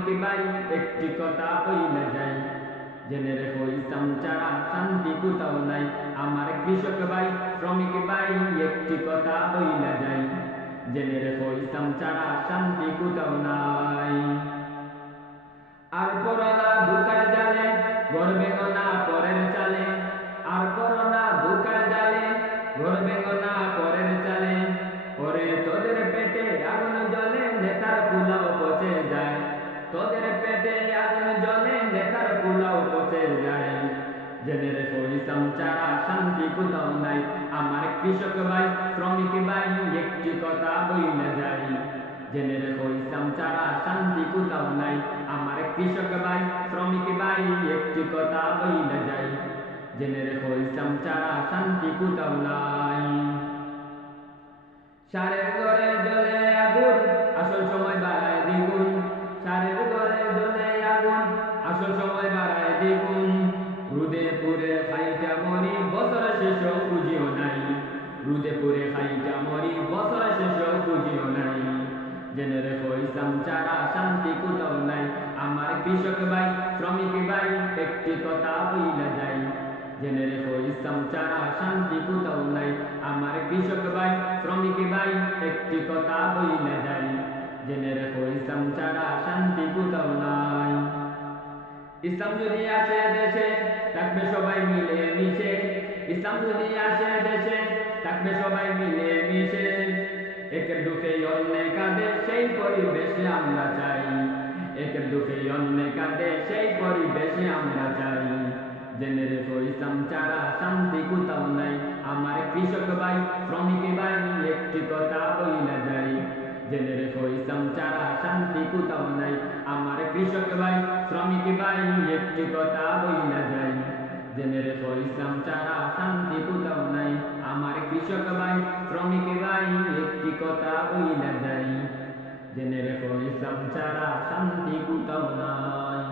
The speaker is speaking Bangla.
শ্রমিক ভাই একটি কথা বইলা যাই, জেনে রেখো ইসলাম ছাড়া শান্তি কোথাও নাই। আমার কৃষক ভাই শ্রমিক ভাই একটি কথা বইলা যাই, জেনে রেখো ইসলাম ছাড়া শান্তি কোথাও নাই। আর করোনা ধোঁকার জালে ঘর ভেঙো না পরের চালে, আর করোনা ধোঁকার জালে ঘর ভেঙো না পরের চালে। ওরে তোদের পেটে আগুন জ্বলে নেতার পোলাও পচে যায়, তোদের পেটে আগুন জ্বলে নেতার পোলাও পচে যায়। জেনে রেখো ইসলাম ছাড়া শান্তি কোথাও নাই। আমার কৃষক ভাই শ্রমিক ভাই একটি কথা বইলা যাই, জেনে রেখো ইসলাম ছাড়া শান্তি কোথাও নাই। আমার কৃষক ভাই শ্রমিক ভাই একটি কথা বইলা যাই, জেনে রেখো ইসলাম ছাড়া শান্তি কোথাও নাই। সারের ঘরে জ্বলে আগুন আসল সময় বাড়ায় দ্বিগুণ, সারের ঘরে জ্বলে আগুন আসল সময় বাড়ায় দ্বিগুণ। রুদে পুরে খাইটা মরি বছর শেষেও পুঁজিও নাই, রুদে পুরে খাইটা মরি বছর শেষেও পুঁজিও নাই। জেনে রেখো ইসলাম ছাড়া শান্তি কোথাও নাই। আমার কৃষক ভাই শ্রমিক ভাই একটি কথা বইলা যাই, জেনে রেখো ইসলাম ছাড়া শান্তি কোথাও নাই। আমার কৃষক ভাই শ্রমিক ভাই একটি কথা বইলা যাই, জেনে রেখো ইসলাম ছাড়া শান্তি কোথাও নাই। ইসলাম যদি আসে দেশে থাকবে সবাই মিলে মিশে, ইসলাম যদি আসে দেশে থাকবে সবাই মিলে মিশে। একের দুঃখে অন্যে কাঁদে সেই পরিবেশে আমরা চাই, একের দুঃখে অন্যে কাঁদে সেই পরিবেশে আমরা চাই। জেনে রেখো ইসলাম ছাড়া শান্তি কোথাও নাই। আমার কৃষক ভাই শ্রমিক ভাই একটি কথা বইলা যাই, জেনে রেখো ইসলাম ছাড়া শান্তি কোথাও নাই। আমার কৃষক ভাই শ্রমিক ভাই একটি কথা বইলা যাই, জেনে রেখো ইসলাম ছাড়া শান্তি কোথাও নাই। আমার কৃষক ভাই শ্রমিক ভাই একটি কথা বইলা যাই, জেনে রেখো ইসলাম ছাড়া শান্তি কোথাও নাই।